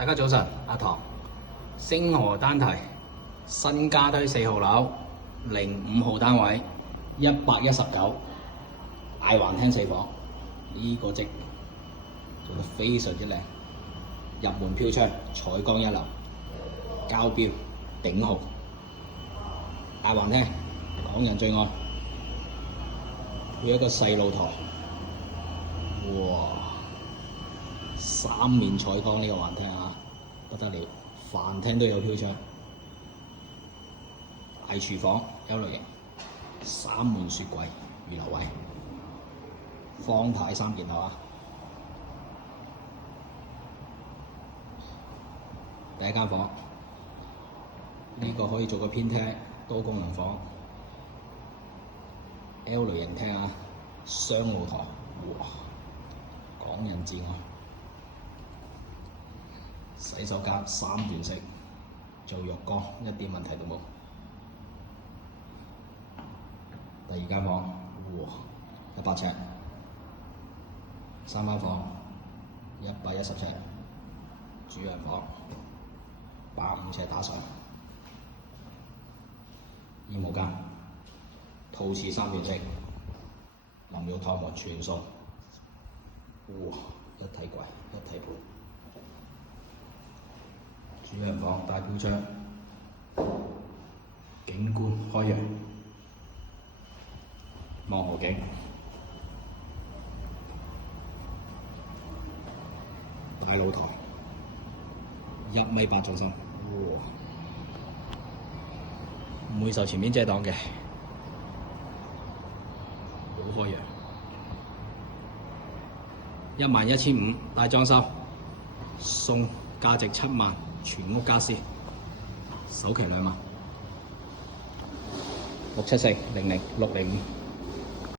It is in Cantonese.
大家早晨，阿唐，星河單提新家堆4號樓05號單位119大環廳4房，呢、個積做得非常之靚，入門飄窗，採光一流，交標頂號，大環廳港人最愛，佢一個細露台，哇！3面採光呢個環廳啊，不得了！飯廳都有飄窗，大廚房優類型，3門雪櫃預留位，方太3件套啊！第一間房，呢、個可以做個偏廳，多功能房 ，L 類型廳啊，雙露台，哇！港人至愛。洗手間3段式，做浴缸一啲問題都冇。第二間房，哇，100尺，三間房110尺，主人房150尺打上，衣帽間，陶瓷3段式，淋浴湯和全數，哇，一體櫃一體盤。主人房大飄窗，景觀開揚，望河景，大露台，1.8米重心，哇！唔會受前面遮擋嘅，好開揚，115,000大裝修，送價值7萬。全屋家私，首期2萬，674006005。